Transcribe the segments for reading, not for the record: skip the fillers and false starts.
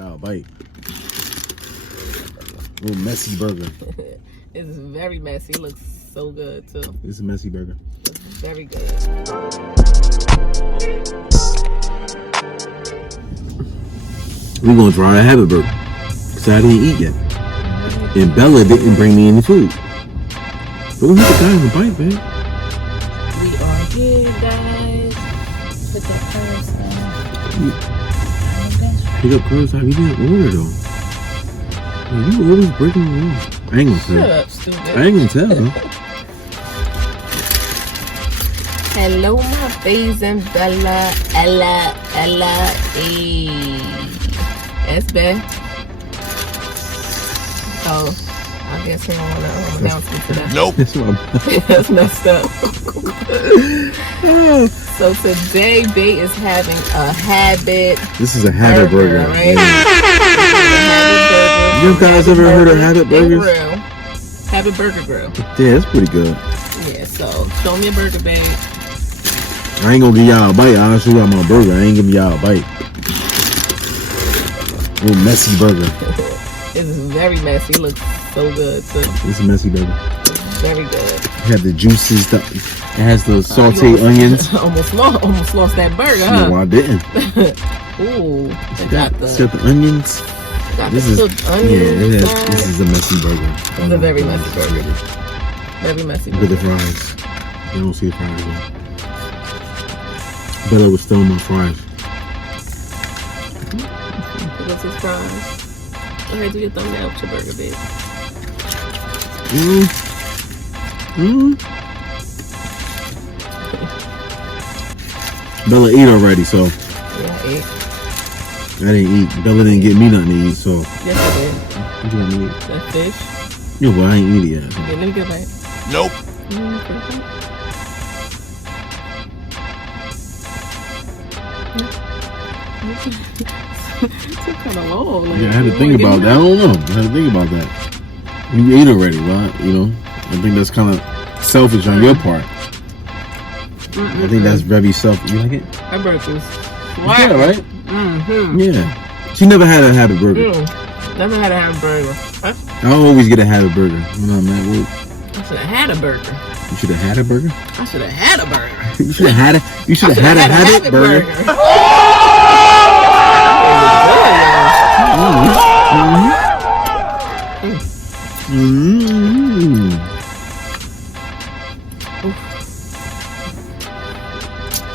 y'all a bite. Little messy burger. It's very messy. It looks so good too. It's a messy burger. It's very good. We're gonna try a habit burger. Cause I didn't eat yet. And Bella didn't bring me any food. But we hit the guy in the bite, man. We are here, guys. Put that curbside. Pick up curbside. We didn't order though. Man, you always breaking the rules. I ain't gonna tell. Shut up, stupid. I ain't gonna tell though. Hello, my Bae and Bella. Ella. That's Bae. Oh, I guess he don't want to announce me for that. Nope. That's messed up. So today, Bae is having a habit. This is a habit burger. Right? Yeah. Habit burger. You guys ever heard of habit burgers? Grill. Habit Burger Grill. Yeah, it's pretty good. Yeah, so show me a burger, Bae. I ain't gonna give y'all a bite. I'll show y'all my burger. I ain't giving y'all a bite. Little messy burger. It's very messy. It looks so good too. It's a messy burger. Very good. It has the juices. It has the sauteed onions. almost lost that burger, huh? No, I didn't. Ooh, It's got the onions. This is onions. Yeah, this is a messy burger. It's a very messy burger. Very messy Look at the burger. fries. You don't see the fries yet. Bella was throwing my fries. What's his fries? Go ahead, do your thumbnail with your burger, babe. Bella ate already, so Yeah, I ate. I didn't eat. Bella didn't get me nothing to eat, so Yes, I did. what you want me to eat? That fish. Yeah, well, I ain't eat it yet. Okay, let me get a bite. Nope. It's kind of low. Like, Yeah, I had to think about that. I don't know. I had to think about that. You ate already, right? You know, I think that's kind of selfish on your part. I think that's very selfish. You like it? That burger's Yeah, right? Mm-hmm. Yeah. She never had a habit burger. Never had a hamburger. I I always get a habit burger. When I'm at work. should have had a burger. You should have had a burger. I should have had a burger. You should have had a. You should have had a habit burger.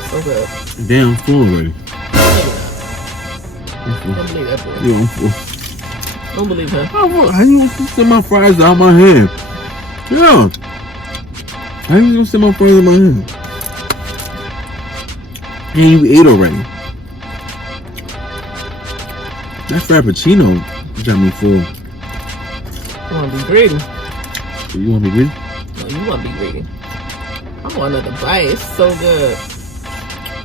So good. Damn, I'm full already. Don't believe that boy. Yeah, I'm full. Don't believe her. How you gonna send my fries out my hand? Yeah. How you gonna send my fries out my hand? And you ate already. That Frappuccino got me full. You want to be greedy? You want me to? No, you want to be greedy. I want another bite. It's so good.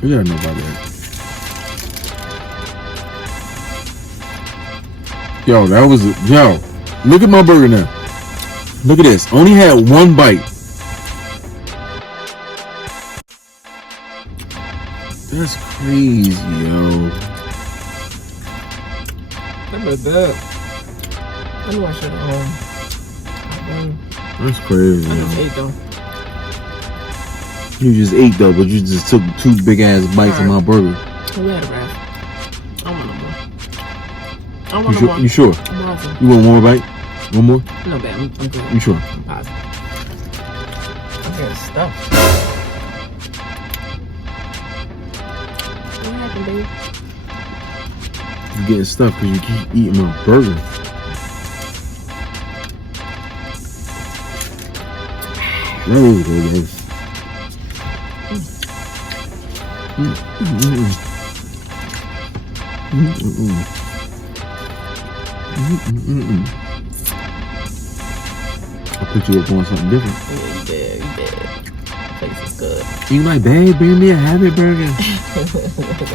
You gotta know about that. Yo, that was yo. Look at my burger now. Look at this. Only had one bite. That's crazy, yo. That was good. I knew I should have That's crazy. I Yo. just ate though. You just ate though, but you just took 2 big ass bites of my burger. We had a wrap. I want no more. I want no more. You sure? I'm positive. You want one more bite? One more? No, babe. I'm good. You sure? I'm positive. I'm getting stuffed. What happened, babe? You getting stuffed because you keep eating my burger. That was good, guys. I put you up on something different. Yeah, you did. That place is good. You like, babe, bring me a habit burger.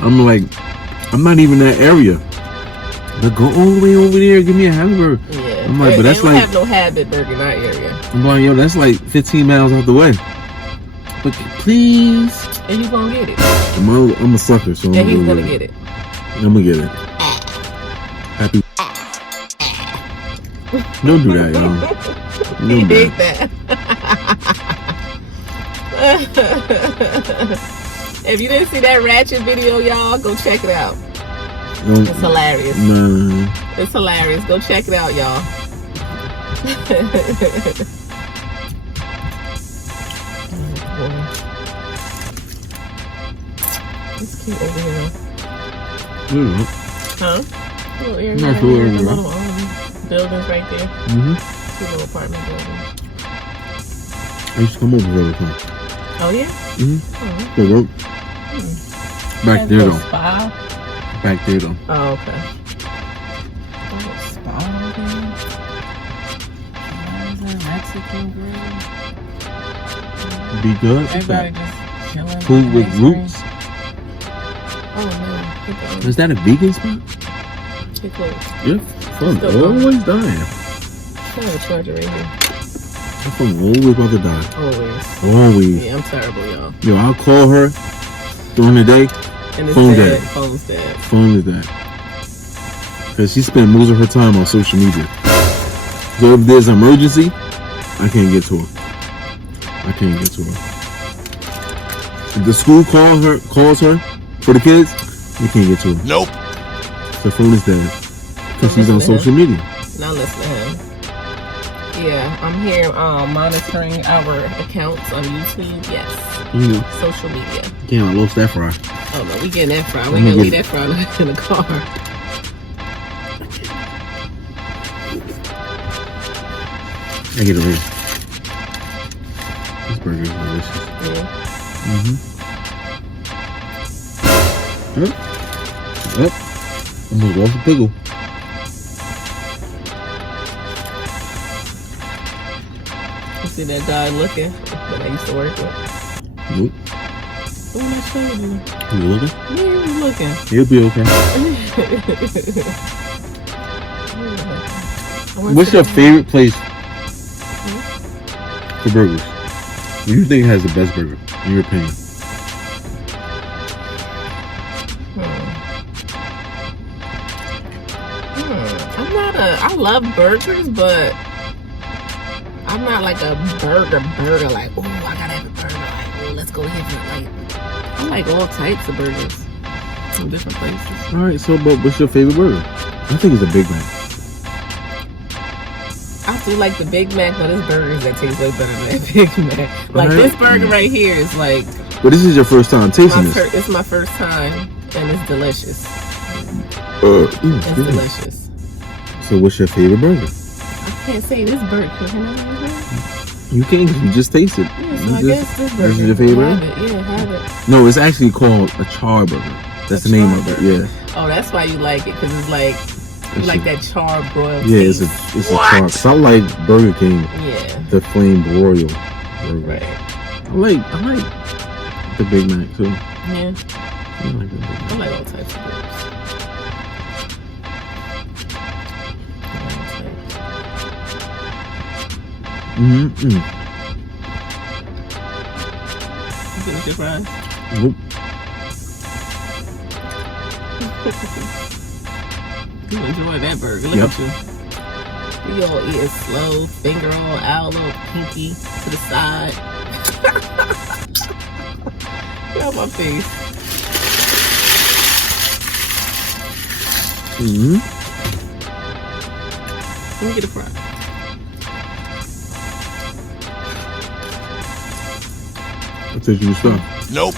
I'm like, I'm not even that area. But go all the way over there, give me a habit burger. Yeah. I'm like, but that's they don't like, have no habit burger in our area. I'm like, yo, that's like 15 miles out the way. But please. And you gonna get it. I'm a sucker, so And he's gonna get it. I'm gonna get it. Happy. Don't do that, y'all. He Don't do dig that. that. If you didn't see that ratchet video, y'all, go check it out. Don't- It's hilarious. No. It's hilarious. Go check it out, y'all. It's cute over here. Huh? Little area Not right cool here, the area. little buildings right there. Mm-hmm. Two little apartment buildings. I used to come over here all the time. Oh yeah? Mm-hmm. Oh. For work. Back Has a there little though. spa. Back there though. Oh, okay. A little spa over there. There's a Mexican grill. Be good. What's Everybody that? just chilling. Food with ice cream. roots. Oh no. Is that a vegan spot? Get close. Yeah. Fun. Still going. Always dying. I have a charger right here. That phone always about to die. Always. Always. Yeah, I'm terrible, y'all. Yo, I'll call her during the day. And it's Phone dead. dead. Phone's dead. Phone is that. Because she spent most of her time on social media. So if there's an emergency, I can't get to her. I can't get to her. If the school calls her for the kids, we can't get to her. Nope. The phone is dead. Because she's on listen to social media. Now listen to him. Yeah, I'm here monitoring our accounts on YouTube. Yes. You know, Social media. damn, I lost that fry. Oh no, we getting that fry. I'm We gonna gonna leave get- that fry in the car. I get it later. This burger is delicious. Yeah. Mm-hmm. Yep. Almost lost a pickle. You see that guy looking that I used to work with? Nope. The one I showed you. You looking? Yeah, he was looking. He'll be okay. What's your favorite place for burgers? Who do you think has the best burger, in your opinion? I love burgers, but I'm not like a burger, like, oh, I gotta have a burger, like, oh, let's go here for like, I like all types of burgers from different places. Alright, so but what's your favorite burger? I think it's a Big Mac. I do like the Big Mac, but it's burgers that taste way better than that Big Mac. Like this burger right here is like, But this is your first time tasting this. it's my first time, and it's delicious. It's delicious. So what's your favorite burger? I can't say this burger. Can I have it? You can't, you just taste it. Yeah, so You I just- guess this burger. this is your favorite? Have it. Yeah, have it. No, it's actually called a char burger. That's A the name char of it, burger. yeah. Oh, that's why you like it, because it's like, you It's like a- that char broiled Yeah, it's taste. a char. Cause I like Burger King, Yeah, the flame broil burger. right. I like the Big Mac too. Yeah, I like the Big I Mac. like all types of burgers. Mm-hmm. You finish your fries? Nope. You enjoy that burger. Look Yep. at you. You all eating slow, finger all out, little pinky to the side. Get out my face. Mm-hmm. Let me get a fry. I'll take you stuff. Nope.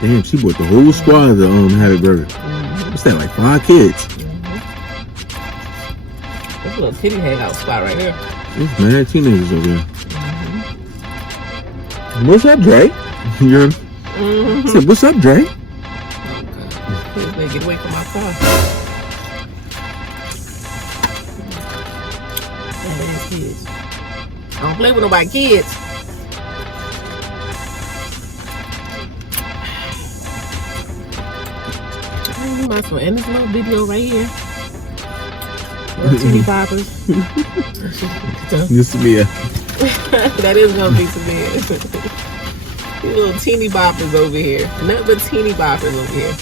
Damn, she bought the whole squad to have a burger. What's that, like 5 kids? This little titty hangout spot right here. There's mad teenagers over there. What's up, Dre? You're. I said, what's up, Dre? Oh, God. Please, baby, get away from my car. Yeah, that is kids. I don't play with nobody kids. You might as well end this little video right here. Little teeny boppers. This is me. That is gonna be severe. These little teeny boppers over here. Nothing but teeny boppers over here.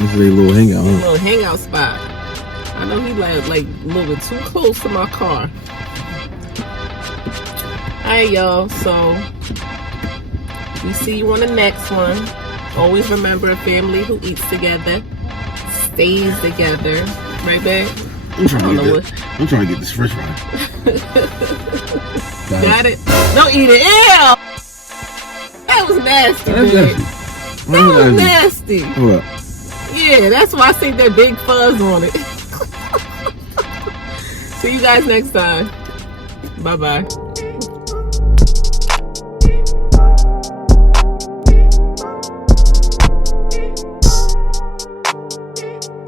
This is a little hangout. A little hangout spot. I know he like a little bit too close to my car. Alright, y'all. So we see you on the next one. Always remember, a family who eats together stays together. Right, babe? I'm trying to get this French fry. Got it? Don't eat it. Ew! That was nasty, babe. That was nasty. Hold up. Yeah, that's why I think that big fuzz on it. See you guys next time. Bye-bye.